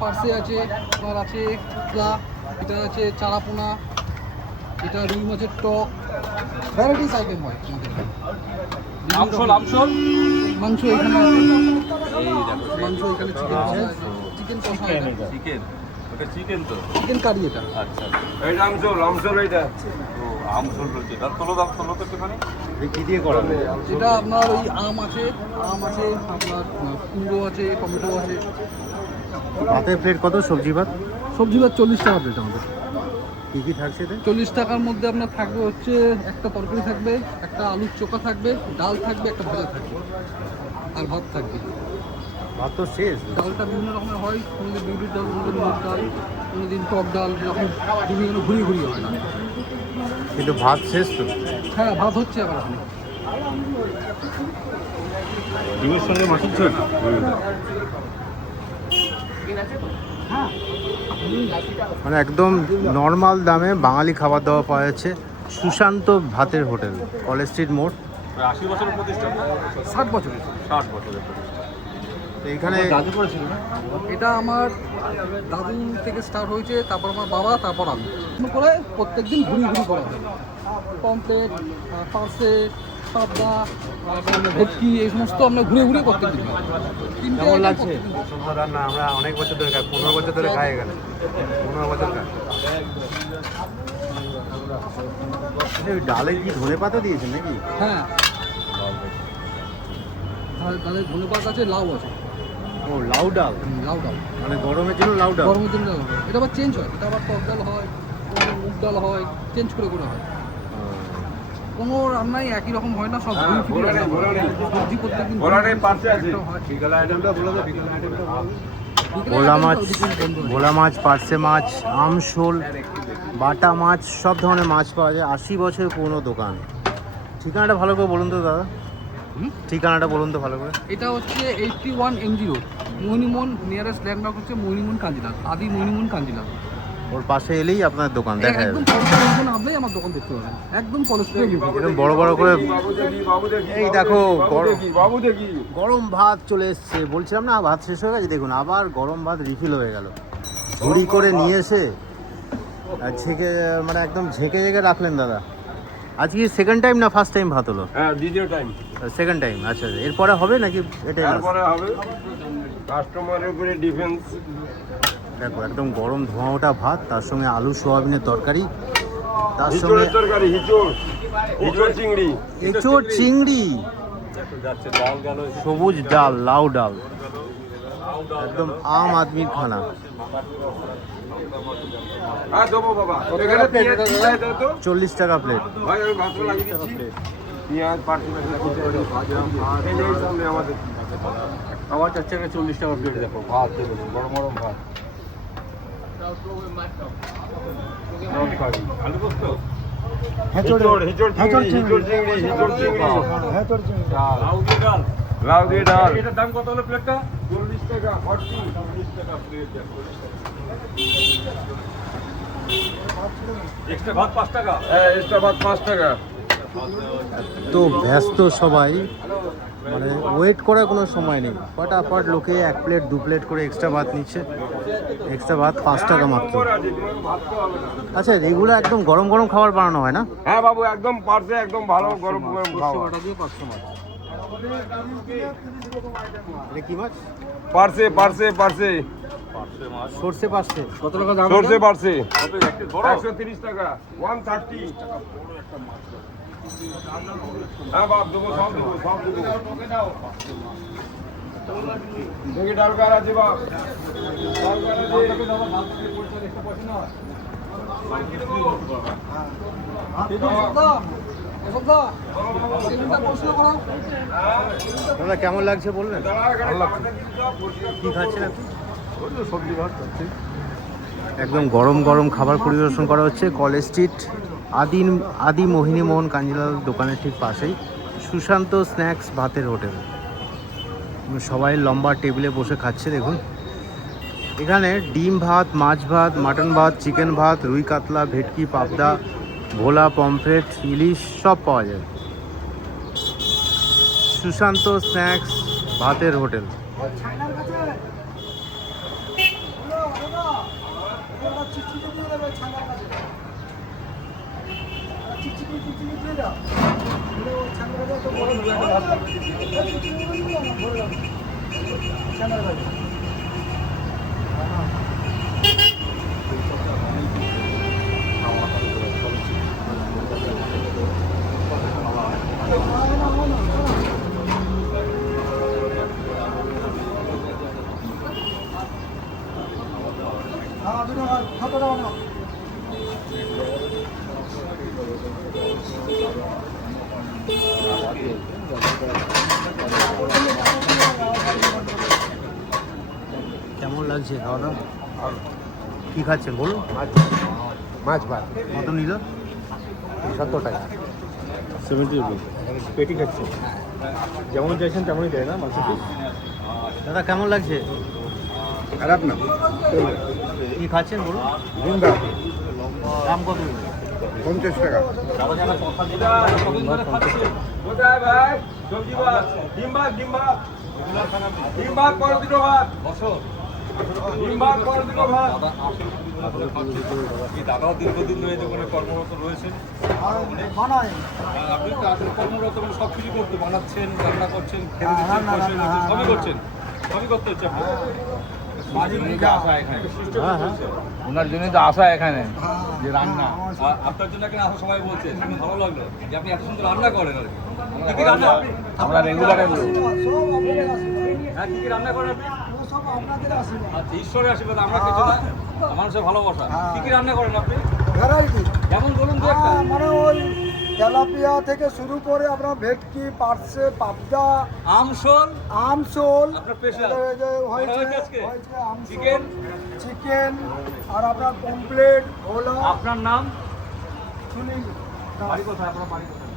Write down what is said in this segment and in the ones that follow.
পার্সে আছে, আপনার আছে কাতলা, এটা আছে চারাপোনা, এটা রুই মাছের টক, ভ্যারাইটিস আইটেম হয় আমাদের। মাংস এখানে আছে, মাংস এখানে চিকেন কষা, চিকেন তো চিকেন কারি এটা। আচ্ছা এইটা আমসল এইটা আমসল রয়েছে তার তোলো দাম তোলো তো একটুখানি কি দিয়ে করা এটা আপনার ওই আম আছে, আপনার কুমড়ো আছে, টমেটো আছে। ভাতের প্লেট কত? সবজি ভাত? সবজি ভাত 40 টাকা প্লেট আমাদের। কী কী থাকছে এতে? 40 টাকার মধ্যে আপনার থাকবে হচ্ছে একটা তরকারি থাকবে, একটা আলুর চোখা থাকবে, ডাল থাকবে, একটা ভাজা থাকবে, আর ভাত থাকবে। ভাত তো শেষ। ডালটা বিভিন্ন রকমের হয়, কোনোদিন বিউলির ডাল, কোনোদিন মুগ ডাল, কোনোদিন টক ডাল, এরকম বিভিন্ন ঘুরিয়ে হয় না। কিন্তু ভাত শেষ তো। হ্যাঁ, ভাত হচ্ছে আবার এখন। ডিমের সঙ্গে মাছের ঝোল। মানে একদম নর্মাল দামে বাঙালি খাবার দাবার পাওয়া যাচ্ছে সুশান্ত ভাতের হোটেল, কলেজ স্ট্রিট মোড়। 80 বছরের প্রতিষ্ঠান, 60 বছরের। 60 বছরের প্রতিষ্ঠান। তো এখানে দাদু করেছিল না? এটা আমার দাদু থেকে স্টার্ট হয়েছে, তারপর আমার বাবা, তারপর আমি করে প্রত্যেকদিন ঘুরি করা হয়। পমপ্লেট, পার্সে, পাবদা, ভেটকি, এই সমস্ত আমরা ঘুরে প্রত্যেকদিন। কেমন লাগছে? রান্না আমরা অনেক বছর ধরে খাই, 15 বছর ধরে খাই এখানে, 15 বছর খাই। ডালে কি ধনে পাতা দিয়েছেন নাকি? হ্যাঁ, ডালে ধনে পাতা আছে, লাউ আছে। ও লাউ ডাল, লাউ ডাল মানে গরমের জন্য লাউ ডাল। গরমের জন্য লাউ ডাল। এটা আবার চেঞ্জ হয়, এটা আবার টক ডাল হয়, কোনো মুগ ডাল হয়, চেঞ্জ করে হয়। কোনো রান্নাই একই রকম হয় না, সব ঘুরি রান্না হয়। সবজি প্রত্যেকদিন ভোলা মাছ, ভোলা মাছ, পার্সে মাছ, আমশোল, বাটা মাছ, সব ধরনের মাছ পাওয়া যায়। 80 বছরের পুরনো দোকান। ঠিকানাটা ভালো করে বলুন তো দাদা, ঠিকানাটা বলুন তো ভালো করে। এটা হচ্ছে 81 MG road, Mohinimohan. Nearest landmark হচ্ছে মোহিনীমোহন কাঞ্জিলাল, আদি মোহিনীমোহন কাঞ্জিলাল। ওর পাশে এলেই আপনার দোকান দেখা যাবে। একদম কলেজ নামলেই আমার দোকান দেখতে পাবেন, একদম কলেজ থেকে এরকম বড় বড় করে। এই দেখো গরম ভাত চলে এসছে, বলছিলাম না ভাত শেষ হয়ে গেছে, দেখুন আবার গরম ভাত রিফিল হয়ে গেল। ঝুড়ি করে নিয়ে এসে ঝেঁকে, মানে একদম ঝেঁকে রাখলেন দাদা। আজকে সেকেন্ড টাইম না ফার্স্ট টাইম ভাত হলো? হ্যাঁ, দ্বিতীয় টাইম। Second time. আচ্ছা, এরপরে হবে নাকি এটাই? তারপরে হবে কাস্টমারের উপরে ডিফেন্স। দেখো একদম গরম ধোঁয়া ওঠা ভাত, তার সঙ্গে আলু সোয়াবিনের তরকারি, তার সঙ্গে তরকারি, হিচড় চিংড়ি, এঁচোড় চিংড়ি, যাচ্ছে ডাল গেল, সবুজ ডাল, লাউ ডাল, একদম আম আদমির খানা। হ্যাঁ দেবো বাবা, এখানে 40 টাকা প্লেট। ভাই আমি ভাত লাগিয়ে দিচ্ছি। পেঁয়াজ পার্সেল আমাদের আবার 4 টাকা 40 টাকা প্লেট। দেখো ভাত দেবো, গরম গরম ভাত। আলু পোস্ত, লাউ দিয়ে ডাল। এটার দাম কত হলো প্লেটটা? 40 টাকা। 40 টাকা প্লেট। এক্সট্রা ভাত 5 টাকা। হ্যাঁ, এক্সট্রা ভাত 5 টাকা। তো ব্যস্ত সবাই, মানে ওয়েট করার কোনো সময় নেই, ফটাফট লোকে 1 প্লেট 2 প্লেট করে এক্সট্রা ভাত নিচ্ছে। এক্সট্রা ভাত 5 টাকা মাত্র। আচ্ছা, রেগুলার একদম গরম গরম খাবার বানানো হয় না? হ্যাঁ বাবু, একদম পার্সে, একদম ভালো গরম গরম খাওয়া। এটা কি মাছ? পার্সে পার্সে পার্সে সর্ষে পার্সে। কত টাকা দাম? সরষে পার্সে 130 টাকা। 130। হ্যাঁ বাপ, দেবো, সব দেবো, সব দেবো। দেখি ডাল কার আছে বাপ, ডাল কার দাদা কেমন লাগছে বলবেন? কি খাচ্ছেন আপনি? সবজি ভাত খাচ্ছি। একদম গরম গরম খাবার পরিবেশন করা হচ্ছে কলেজ স্ট্রিট আদি মোহিনীমোহন কাঞ্জিলাল দোকানের ঠিক পাশেই সুশান্ত স্ন্যাক্স ভাতের হোটেল। সবাই লম্বা টেবিলে বসে খাচ্ছে। দেখুন এখানে ডিম ভাত, মাছ ভাত, মাটন ভাত, চিকেন ভাত, রুই কাতলা, ভেটকি, পাবদা, ভোলা, পমফ্রেট, ইলিশ সব পাওয়া যায়। সুশান্ত স্ন্যাক্স ভাতের হোটেল। কেমন লাগছে খাওয়া দাওয়া? কী খাচ্ছেন বলুন? মাছ ভাত কত নিল? 70 টাকা 70 রুপি পেটি খাচ্ছে যেমন চাইছেন তেমনই দেয় না মাংস পিস। দাদা কেমন লাগছে? খারাপ না কী খাচ্ছেন বলুন? জিন্দা দাম কত? 50 টাকা কোথায় ভাই সবজি ভাত ডিম ভাত ডিম ভাত ডিম ভাত করে দুটো ভাত ডিম ভাত করে দুটো ভাত দাদাও দীর্ঘদিন ধরে দোকানে কর্মরত রয়েছেন। আপনি তো আসলে কর্মরত মানে সব কিছু করতে বানাচ্ছেন, রান্না করছেন, খেতে দিচ্ছেন, পয়সা দিচ্ছেন, সবই করছেন, সবই করতে হচ্ছে আপনার। ওনার জন্যই তো আসা এখানে যে রান্না। আপনার জন্য এখানে আসা সবাই বলছে, শুনে ভালো লাগলো যে আপনি এত সুন্দর রান্না করেন আর কি। কি কি রান্না আপনি? আমরা রেগুলারের লোক। হ্যাঁ, কি কি রান্না করেন আপনি? আচ্ছা, ঈশ্বরের আশীর্বাদ, আমরা কিছু না, মানুষের ভালোবাসা। কি কি রান্না করেন আপনি? ভ্যারাইটি যেমন বলুন তো একটা। মানে ওই তেলাপিয়া থেকে শুরু করে আপনার ভেটকি, পার্সে, পাবদা, আমশোল, আমশোল, আপনার special? এই যে হয়েছে হয়েছে আজকে? আমশোল, চিকেন? চিকেন, আর আপনার পমপ্লেট, ভোলা, আপনার নাম? সুনীল দাস। বাড়ি কোথায়? আপনার বাড়ি কোথায়?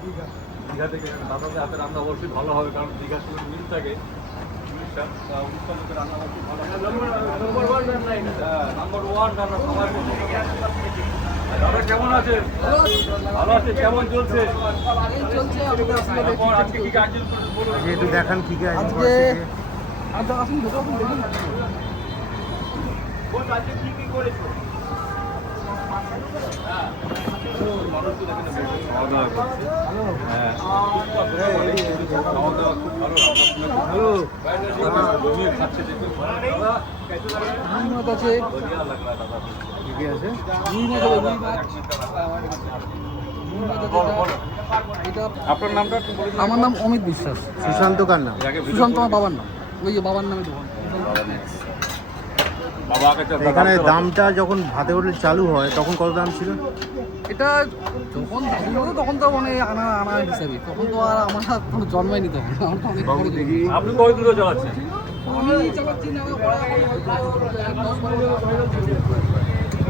দীঘা থেকে। দাদাদের হাতে রান্না অবশ্যই ভালো হবে, কারণ দীঘার সঙ্গে মিল থাকে। উড়িষ্যার লোকের রান্না অবশ্যই ভালো হবে। নাম্বার ওয়ান রান্না সবাই বলছে। দাদা কেমন আছে? ভালো আছে। কেমন চলছে? তারপর আজকে কি কাজ বলুন। আজকে একটু দেখান কী কী আয়োজন আজকে করেছে। আজকে কি কি করেছো? মানুষ তো দেখেন খাওয়া দাওয়া করছে। হ্যাঁ, খাওয়া দাওয়া খুব ভালো, জমিয়ে খাচ্ছে দেখে দাদা কেসে লাগে? রুই মাছ আছে, बढ़िया लग रहा है दादा। কী কী আছে? রুই মাছ আছে, রুই মাছ। রুই মাছ আছে এটা। আপনার নামটা একটু বলে দিন। আমার নাম অমিত বিশ্বাস। সুশান্ত কার নাম? সুশান্ত আমার বাবার নাম। ওই যে বাবার নামে দোকান। বাবা কাছে এখানে দামটা যখন ভাতে হোটেল চালু হয় তখন কত দাম ছিল? এটা যখন দাদু হতো তখন তো মানে আনা আনা হিসাবে, তখন তো আর আমার কোনো জন্মায়নি, তখন আমার তো অনেক বড় দেখি। আপনি কত দূরে চালাচ্ছেন? আমি চালাচ্ছি না,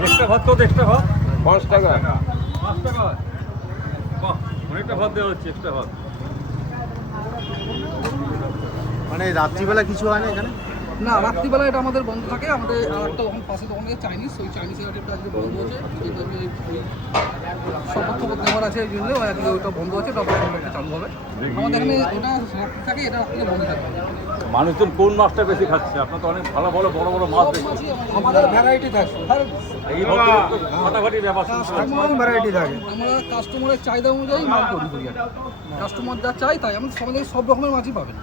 এক্সট্রা ভাত কত? এক্সট্রা ভাত 5 টাকা। 5 টাকা? বাহ, অনেকটা ভাত দেওয়া হচ্ছে, এক্সট্রা ভাত। মানে রাত্রিবেলা কিছু হয় না এখানে? না, রাত্রিবেলা এটা আমাদের বন্ধ থাকে। আমাদের আর একটা তখন পাশে দোকান আছে চাইনিজ, ওই চাইনিজ আইটেমটা আজকে বন্ধ আছে। যেটা আমি শপথ খবর দেওয়ার আছে, এই জন্য আজকে ওইটা বন্ধ আছে, তারপর একটা চালু হবে। আমাদের এখানে ওটা রাত্রি থাকে, এটা রাত্রে বন্ধ থাকে। মানুষজন কোন মাছটা বেশি খাচ্ছে? আপনার তো অনেক ভালো ভালো বড় বড় মাছ সব দেখছি। মাছই আমাদের ভ্যারাইটি থাকে, এই ফাটাফাটি ব্যাপার শুনতে পাচ্ছি। সব ভ্যারাইটি থাকে। আমরা কাস্টমারের চাহিদা অনুযায়ী মাল তৈরি করি। কাস্টমার যা চাই তাই আমাদের সমাজে সব রকমের মাছই পাবেন।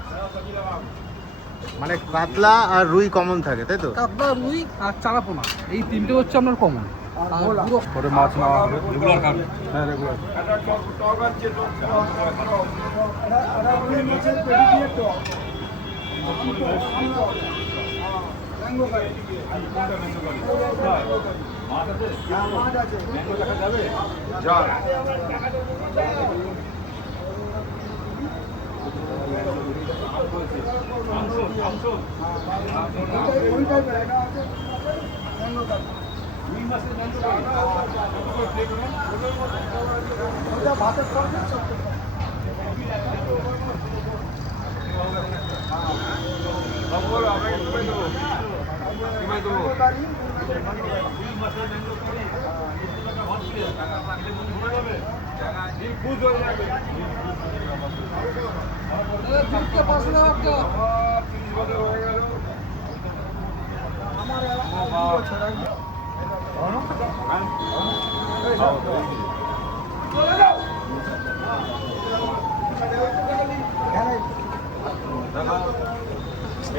মানে কাতলা আর রুই কমন থাকে তাই তো? কাতলা, রুই আর চারাপোনা, এই তিনটে হচ্ছে আপনার কমন। আর পুরো করে মাছ নেওয়া হবে রেগুলার খান। আর রুই মাছের পেটি দিয়ে টক। ম্যাঙ্গো কারি। হ্যাঁ, মাছ আছে। ওই টাইপের এটা আছে ম্যাঙ্গো কারি। ওটা ভাতের সঙ্গে সব আমার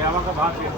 আমাকে ভাত দিয়ে